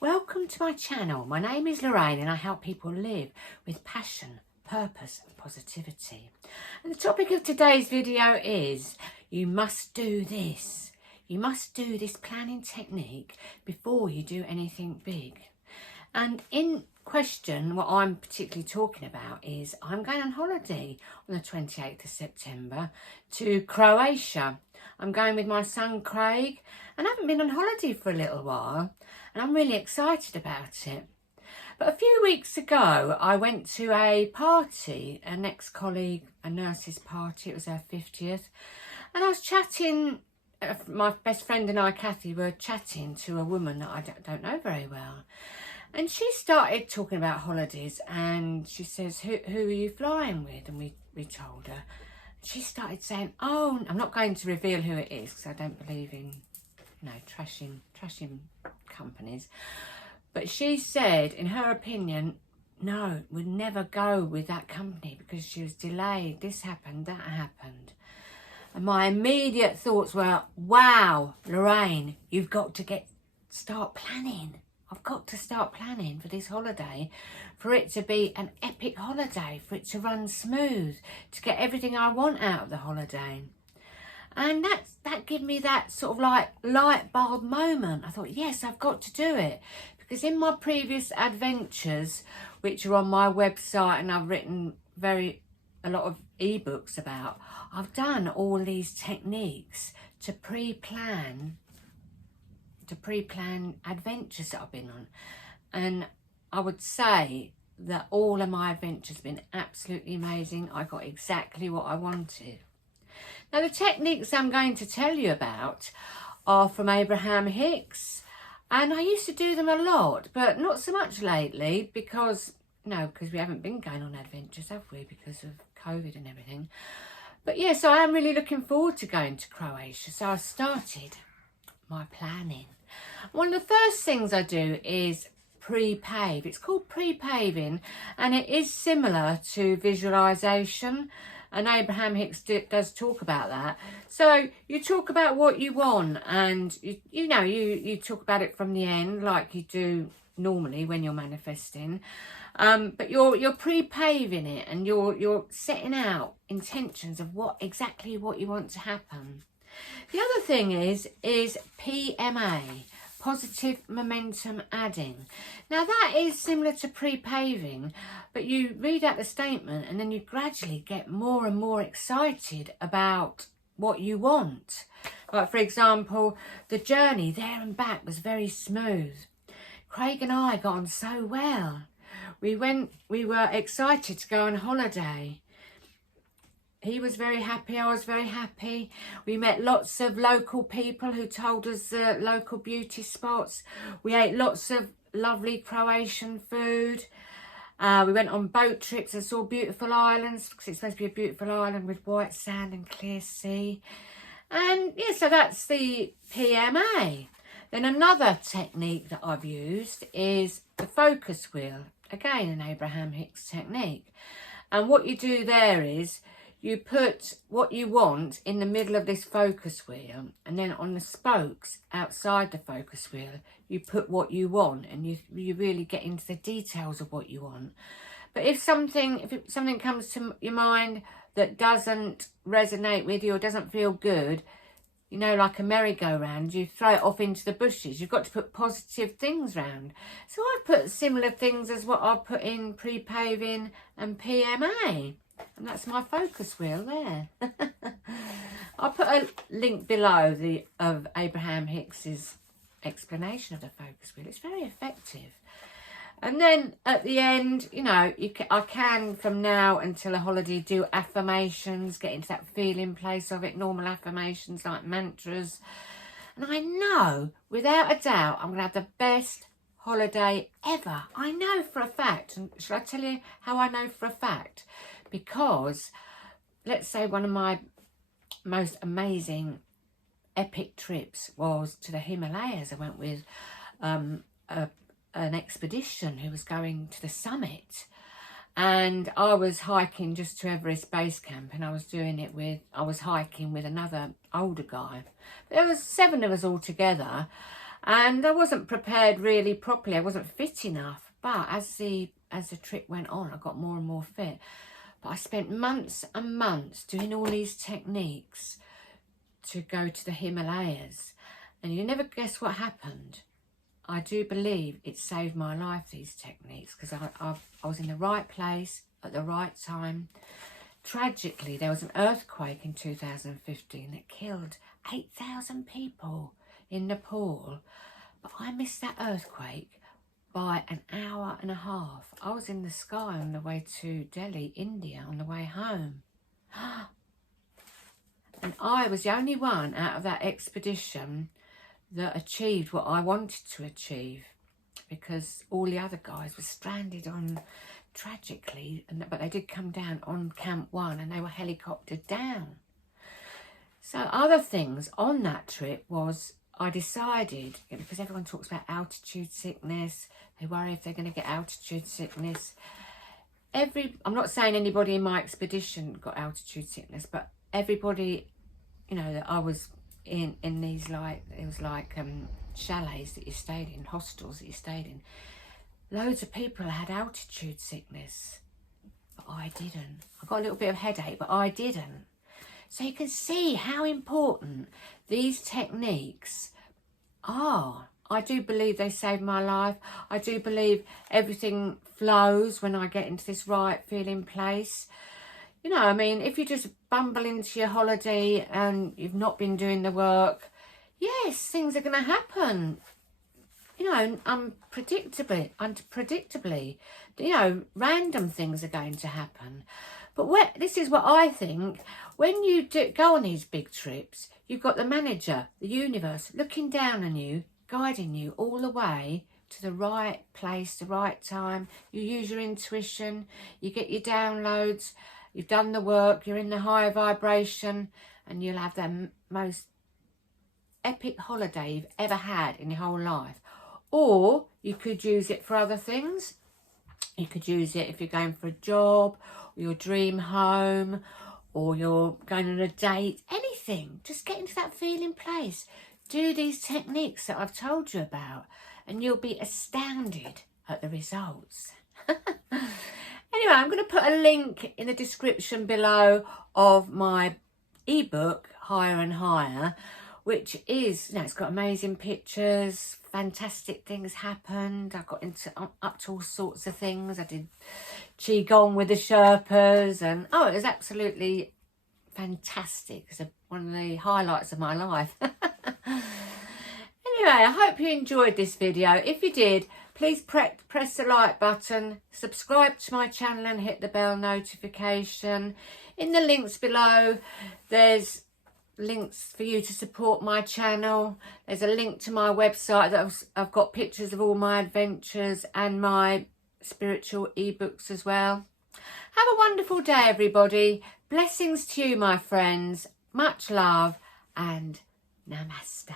Welcome to my channel. My name is Lorraine and I help people live with passion, purpose and positivity. And the topic of today's video is you must do this. You must do this planning technique before you do anything big. And in question, what I'm particularly talking about is I'm going on holiday on the 28th of September to Croatia. I'm going with my son Craig and I haven't been on holiday for a little while and I'm really excited about it. But a few weeks ago I went to a party, an ex-colleague, a nurse's party. It was her 50th, and I was chatting, my best friend and I, Kathy, were chatting to a woman that I don't know very well. And she started talking about holidays and she says, who are you flying with? And we told her. She started saying, oh, I'm not going to reveal who it is because I don't believe in, trashing companies. But she said, in her opinion, no, we'd never go with that company because she was delayed. This happened, that happened. And my immediate thoughts were, wow, Lorraine, you've got to start planning. I've got to start planning for this holiday, for it to be an epic holiday, for it to run smooth, to get everything I want out of the holiday. And that gave me that sort of like light bulb moment. I thought, yes, I've got to do it. Because in my previous adventures, which are on my website and I've written a lot of ebooks about, I've done all these techniques to pre-plan adventures that I've been on, and I would say that all of my adventures have been absolutely amazing. I got exactly what I wanted. Now the techniques I'm going to tell you about are from Abraham Hicks, and I used to do them a lot, but not so much lately because we haven't been going on adventures, have we, because of COVID and everything. But yes, I am really looking forward to going to Croatia, so I started my planning. One of the first things I do is pre-pave. It's called pre-paving and it is similar to visualization, and Abraham Hicks does talk about that. So you talk about what you want and you talk about it from the end like you do normally when you're manifesting, but you're pre-paving it and you're setting out intentions of exactly what you want to happen. The other thing is PMA, positive momentum adding. Now that is similar to pre-paving, but you read out the statement and then you gradually get more and more excited about what you want. Like for example, the journey there and back was very smooth. Craig and I got on so well. We were excited to go on holiday. He was very happy, I was very happy. We met lots of local people who told us local beauty spots. We ate lots of lovely Croatian food. We went on boat trips and saw beautiful islands, because it's supposed to be a beautiful island with white sand and clear sea. And yeah, so that's the PMA. Then another technique that I've used is the focus wheel. Again, an Abraham Hicks technique. And what you do there is you put what you want in the middle of this focus wheel, and then on the spokes outside the focus wheel, you put what you want, and you really get into the details of what you want. But if something comes to your mind that doesn't resonate with you or doesn't feel good, like a merry-go-round, you throw it off into the bushes. You've got to put positive things round. So I've put similar things as what I've put in pre-paving and PMA. And that's my focus wheel there. I'll put a link below of Abraham Hicks's explanation of the focus wheel. It's very effective. And then at the end, I can from now until a holiday do affirmations, get into that feeling place of it, normal affirmations like mantras. And I know without a doubt I'm going to have the best holiday ever. I know for a fact. And shall I tell you how I know for a fact? Because let's say one of my most amazing epic trips was to the Himalayas. I went with an expedition who was going to the summit, and I was hiking just to Everest Base Camp, and I was hiking with another older guy. There was 7 of us all together, And I wasn't prepared really properly. I wasn't fit enough. But as the trip went on, I got more and more fit. But I spent months and months doing all these techniques to go to the Himalayas. And you never guess what happened. I do believe it saved my life, these techniques, because I was in the right place at the right time. Tragically, there was an earthquake in 2015 that killed 8,000 people in Nepal. But I missed that earthquake by an hour and a half. I was in the sky on the way to Delhi, India, on the way home. And I was the only one out of that expedition that achieved what I wanted to achieve, because all the other guys were stranded on, tragically, but they did come down on Camp 1 and they were helicoptered down. So other things on that trip was, I decided, because everyone talks about altitude sickness, they worry if they're going to get altitude sickness. I'm not saying anybody in my expedition got altitude sickness, but everybody, you know, that I was in these, like, it was like chalets that you stayed in, hostels that you stayed in. Loads of people had altitude sickness, but I didn't. I got a little bit of headache, but I didn't. So you can see how important these techniques are. I do believe they saved my life. I do believe everything flows when I get into this right feeling place. You know, I mean, if you just bumble into your holiday and you've not been doing the work, yes, things are going to happen. You know, unpredictably, you know, random things are going to happen. But this is what I think. When you go on these big trips, you've got the manager, the universe, looking down on you, guiding you all the way to the right place, the right time. You use your intuition, you get your downloads, you've done the work, you're in the higher vibration, and you'll have the most epic holiday you've ever had in your whole life. Or you could use it for other things. You could use it if you're going for a job, or your dream home, or you're going on a date, anything. Just get into that feeling place. Do these techniques that I've told you about, and you'll be astounded at the results. Anyway, I'm going to put a link in the description below of my ebook, Higher and Higher, which is, you know, it's got amazing pictures, fantastic things happened. I got up to all sorts of things. I did Qigong with the Sherpas, and oh, it was absolutely fantastic. It's one of the highlights of my life. Anyway, I hope you enjoyed this video. If you did, please press the like button, subscribe to my channel and hit the bell notification. In the links below, there's links for you to support my channel. There's a link to my website that I've got pictures of all my adventures and my spiritual ebooks as well. Have a wonderful day, everybody. Blessings to you, my friends. Much love and namaste.